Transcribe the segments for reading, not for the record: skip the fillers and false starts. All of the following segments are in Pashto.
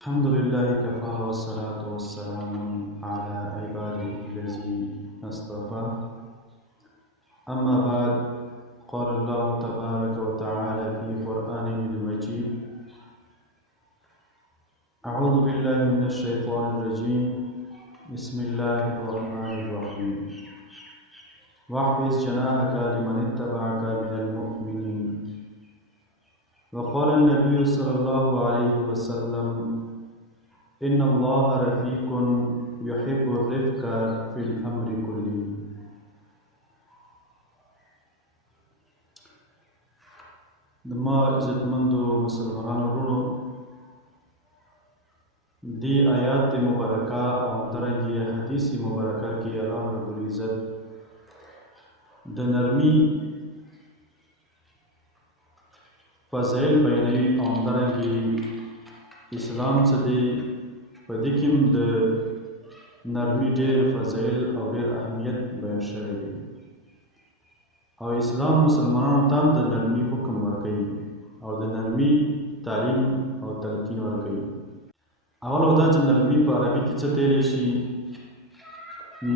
الحمد لله كفى والصلاة والسلام على عباده الذين اصطفى. أما بعد، قال الله تبارك وتعالى في قرآنه المجيد: أعوذ بالله من الشيطان الرجيم. بسم الله الرحمن الرحيم. واحفظ جناحك لمن اتبعك من المؤمنين. وقال النبي صلى الله عليه وسلم: إن الله رفيق يحب الرفق في الأمر كله. دما عزتمندو مسلمانانو ورونو، دی آیات مبارکہ او درنگی حدیث مبارکہ کی اللہ رب العزت د نرمی فضائل بیانوي او درنگی اسلام څه دی په دې کې د نرمي ډېر فضایل او ډېر اهمیت بیان شوی دی او اسلام مسلمانانو ته د نرمي حکم ورکوي او د نرمي تعلیم او تلقین ورکوي. اول دا چې نرمي په عربي کې څه تیلی شي.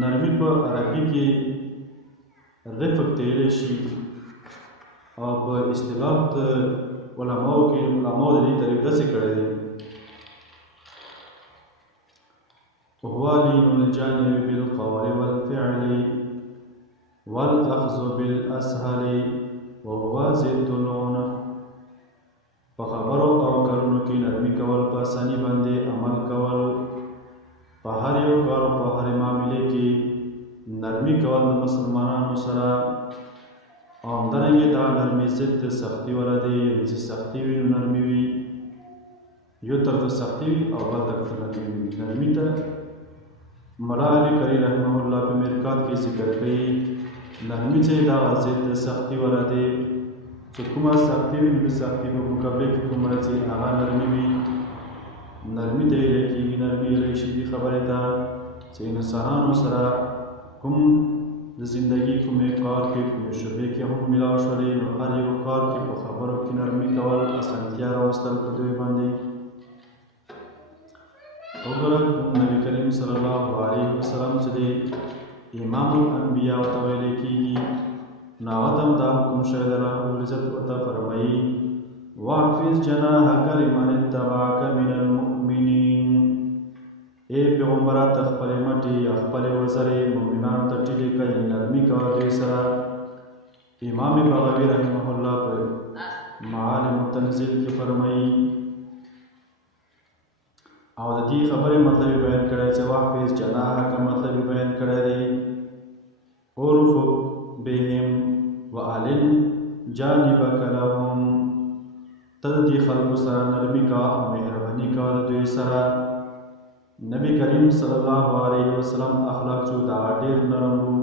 نرمي په عربي کې رفق تیلی شي او په اصطلاح د علماو کې علماو د دې تعریف داسې کړی دی: وهو لين الجانب بالقول والفعل والأخذ بالأسهل وهو ضد العنف. په خبرو او کارونو کې نرمي کول، په آساني باندې عمل کول، په هر یو کار او په هرې معاملې کې نرمي کول د مسلمانانو سره. او همدارنګې دا نرمي ضد د سختي والا دی، یعنې چې سختي وي نو نرمي وي، یو طرف ته سختي وي او بل طرف ته نرمي وي. نرمي ته مولا علی کری رحمه الله په مرکات کې ذکر کوي نرمي چې دا ضد د سختي والا دی، چې کومه سختي وي نو د سختي په مقابله کې کومه چې هغه نرمي وي. نرمي ته ویل کېږي نرمي ریشي خبرې ته چې انسانانو سره کوم د زندګي کومې کار کې کومې شعبې کې هم ملاو شولې، نو هر یو کار کې په خبرو کې نرمي کول، اسانتیا راوستل په دوی باندې. وګوره نبی کریم صلی الله علیه وسلم چې دی امام الانبیاء ورته ویلی کېږي، نو هغه ته هم دا حکم شوی دی. الله ربالعزت ورته فرمایي: واحفظ جناحک لمن اتبعک من المؤمنین. ای پیغمبره ته خپلې مټې یا خپلې وزرې مؤمنانو ته ټیلې کړئ، نرمي کوه دوی سره. امام بغوی رحمه الله په معالم التنزیل کې فرمایي او د دې خبرې مطلب بیان کړی چې واحفظ جناحک مطلب بیان کړی دی: ارفق بهم واعلن جانبک لهم. ته د دې خلکو سره نرمي کوه او مهرباني کوه د دوی سره. نبی کریم صلی الله علیه وسلم اخلاق چې دا ډېر نرم وو،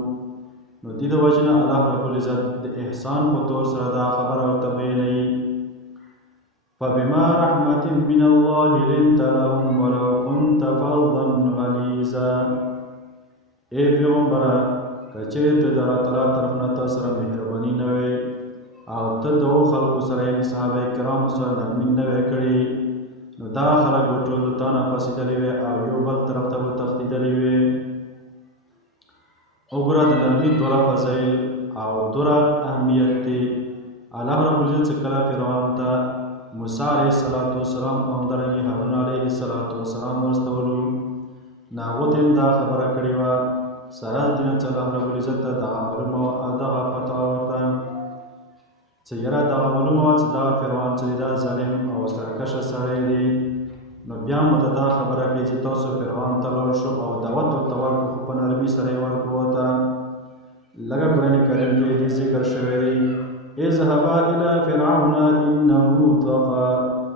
نو دې د وجې نه الله رب العزت د احسان په طور سره دا خبره ورته بیانوي: فبما رحمة من الله لنت لهم ولو كنت فظا غلیظا. ای پیغمبره که چېرته د الله تعالی طرف نه تا سره مهرباني نه وی او ته د هغو خلکو سره یعنې صحابه کرامو سره نرمي نه وی کړې، نو دا خلک به ټول د تا نه پاسېدلي وی او یو بل طرف ته به تښتېدلي وی. وګوره د نرمي دوره فضایل او دوره اهمیت دی. الله رب العزت چې کله فرعون ته موسی علیه السلام او همدارنګې هارون علیه السلام واستولو، نو هغو ته هم دا خبره کړې وه سره د دې نه چې الله رب العزت ته دغه معلومه وه او دغه پته وه ورته چې یاره دغه معلومه وه چې دغه فرعون چې دی دا ظالم او سرکشه سړی دی. نو بیا مو ته دا خبره کوي چې تاسو فرعون ته لاړ شو او دعوت ورته ورکړو، خو په نرمي سره یې ورکړو ورته. لږه قرآن کریم کې دې ذکر شوی دی: اذهبا إلى فرعون إنه طغى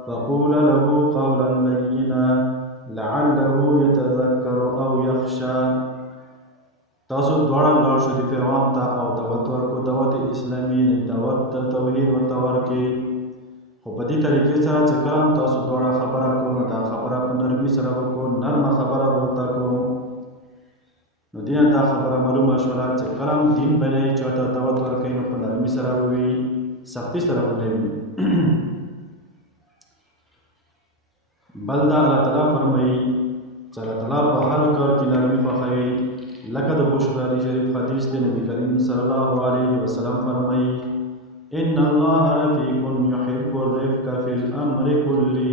فقولا له قولا لينا لعله يتذكر أو يخشى. تاسو دواړه لاړ شو د فرعون ته او دعوت ورکړو، دعوت اسلامي دعوت د توحید ورته ورکړې، خو په دې طریقې سره چې کله تاسو دواړه خبره کوو نو دا خبره په نرمي سره وکړو، نرمه خبره به ورته کوو. نو دې نه دا خبره معلومه شوله چې کله هم دین بیانوي چې ورته دعوت ورکوي نو په نرمي سره ووي، سختي سره به نه وي. بل دا الله تعالی فرمایي چې الله تعالی په هر کار کې نرمي خوښوي لکه د بخاري شریف حدیث دی نبی کریم صلی الله علیه وسلم فرمایي ان الله رفیق يحب الرفق في الامر كله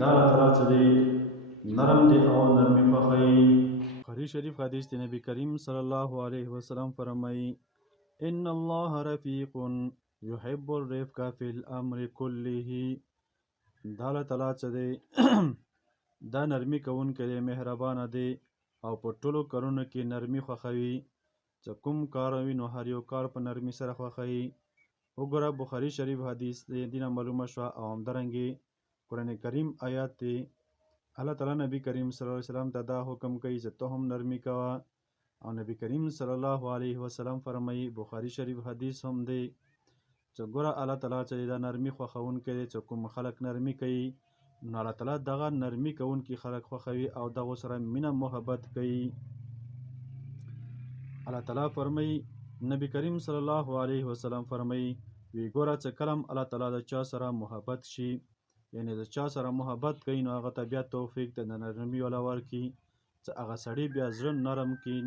دا الله تعالی چې دی نرم دی او نرمي خوښوي بخاري شریف حدیث دی نبی کریم صلی الله علیه وسلم فرمایي ان الله رفیق يحب الرفق في الامر كله دا الله تعالی چې دی دا نرمي کوونکی دی مهربانه دی او په ټولو کارونو کې نرمي خوښوي چې کوم کار وي نو هر یو کار په نرمي سره خوښوي وګوره بخاري شریف حدیث دی دینه معلومه شوه او همدارنګې قرآن کریم آیات دی الله تعالی نبی کریم صلی الله علیه وسلم ته دا حکم کوي چې ته هم نرمي کوه او نبی کریم صلی الله علیه وسلم فرمایي بخاري شریف حدیث هم دی چې ګوره الله تعالی چې دا نرمي خوښونکی دی چې کوم خلک نرمي کوي نو الله تعالی دغه نرمي کوونکي خلک خوښوي او دغو سره مینه محبت کوي الله تعالی فرمایي نبی کریم صلی الله علیه وسلم فرمایي وی ګوره چې کلم الله تعالی د چا سره محبت شي یعنی د چا سره محبت کوي نو هغه ته بیا توفیق د نرمي والا ورکړي چې هغه سړی بیا زړه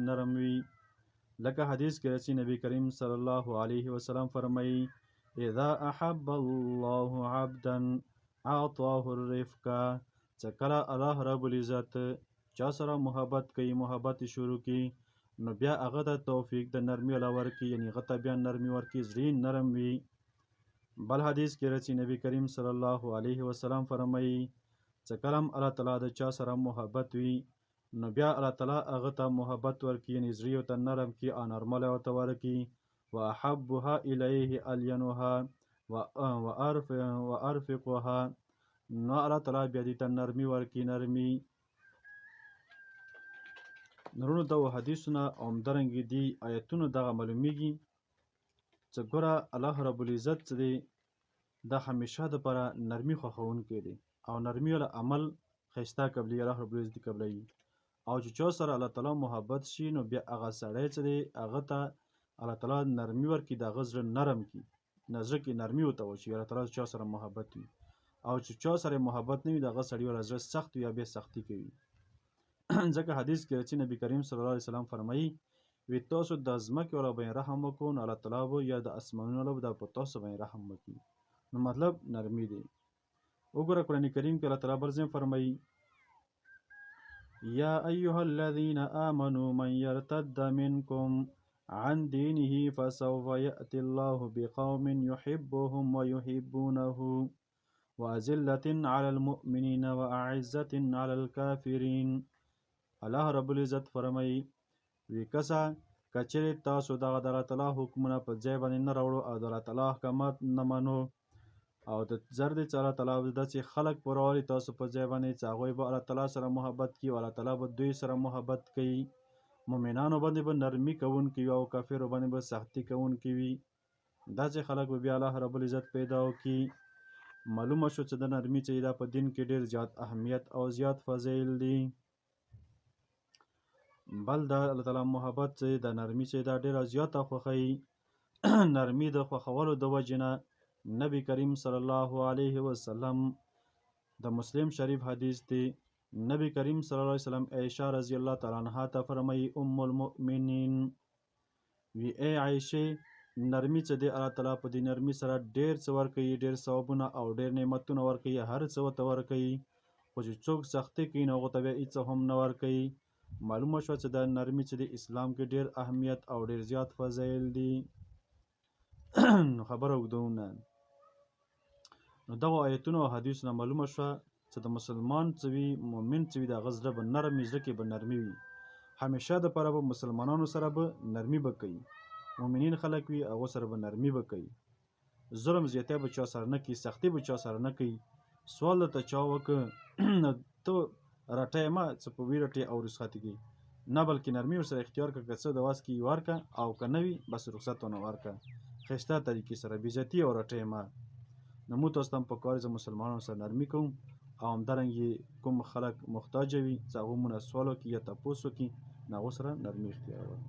نرم وي لکه حدیث کې راځي نبی کریم صلی الله علیه وسلم فرمایي اذا احب الله عبدا اعطاه الرفق چې کله الله رب العزت چا سره محبت کوي محبت شروع کوي نو بیا هغه ته توفیق د نرمي والا ورکړي یعنی هغه ته بیا نرمي ورکړي زړه نرم وي بل حدیث کې راځي نبی کریم صلی الله علیه وسلم فرمایي چې کله الله تعالی د چا سره محبت وي نو بیا الله تعالی هغه ته محبت ورکړي یعنی زړه ورته نرم کړي او نرموالی ورته ورکړي واحبها الیه الینها وارفقها نو الله تعالی بیا دې ته نرمي ورکړي نرمي نورونو دغو حدیثونه او همدارنګې دي آیتونو دغه معلومیږي چې ګوره الله رب العزت چې دی دا همیشه دپاره نرمي خوښوونکی دی او نرمي والا عمل ښایسته قبلي الله رب العزت قبلوي او چې چا سره الله تعالی محبت شي نو بیا هغه سړی چې دی هغه ته الله تعالی نرمي ورکړي د هغه زړه نرم کړي زړه کې نرمي ورته وشي الله تعالی چا سره محبت وي او چې چا سره محبت نه وي د هغه سړي والا زړه سخت وي یا بیا سختي کوي ځکه حدیث کې راځي نبی کریم صلی الله علیه وسلم فرمایي وی تاسو د ځمکې والا باندې رحم وکړو نو الله تعالی به یا د اسمانونو والا به په تاسو باندې رحم وکړي نو مطلب نرمي دی وګوره قرآن کریم کې الله تعالی بل ځای فرمایي یا ایها الذین آمنوا من یرتد منکم عن دینه فسوف یأتی الله بقوم یحبهم ویحبونه وأذلة على المؤمنین وأعزة على الكافرین الله رب العزت فرمایي وی کسا کچری تاسو دغه د الله تعالی حکمونه په ځای باندې نه راوړو او د الله تعالی احکامات نه منو او د زر دې چې الله تعالی داسې خلک په راولي تاسو په ځای باندې چې هغوی به الله تعالی سره محبت کوي او الله تعالی به دوی سره محبت کوي مؤمنانو باندې به نرمي کوونکي وي او کافرو باندې به سختي کوونکي وي داسې خلک به بیا الله رب العزت پیدا وکړي معلومه شو چې د نرمي چې دا په دین کې ډېر زیات اهمیت او زیات فضایل دي بل د الله تعالی محبت چې د نرمي چې دا ډېره زیاته خوښوي نرمي د خوښولو د وجې نه نبی کریم صلی الله علیه وسلم د مسلم شریف حدیث دی نبی کریم صلی الله علیه وسلم عائشہ رضی الله تعالی عنها ته فرمایي ام المؤمنین وی ای عائشې نرمي چې دی الله تعالی په دې نرمي سره ډېر څه ورکوي ډېر ثوابونه او ډېر نعمتونه ورکوي هر څه ورته ورکوي خو چې څوک سختي کوي نو هغو ته بیا هېڅ هم نه ورکوي معلومه شوه چې دا نرمي چې د اسلام کې ډېر اهمیت او ډېر زیات فضایل دي نو خبره اوږدوم نه نو دغو آیتونو او حدیثونه معلومه شوه چې د مسلمان څه وي مؤمن څه وي د هغه زړه به نرم وي زړه کې به نرمي وي همیشه دپاره به مسلمانانو سره به نرمي به کوي مؤمنین خلک وي هغو سره به نرمي به کوي ظلم زیاتی به چا سره نه کوي سختي به چا سره نه کوي سوال درته چا وکړه نو ته رټی مه څه په وي رټې او رخصتي کوي نه بلکې نرمي ورسره اختیار کړه که څه د واس کې ورکړه او که نه وي بس رخصت ونه ورکړه ښایسته طریقې سره بېزتي او رټی مه نو موږ تاسو ته هم پکار زه مسلمانانو سره نرمي کوم او همدارنګې کوم خلک محتاجه وي چې هغو مونه سوال وکړي یا تپوس وکړي نو هغو سره نرمي اختیارول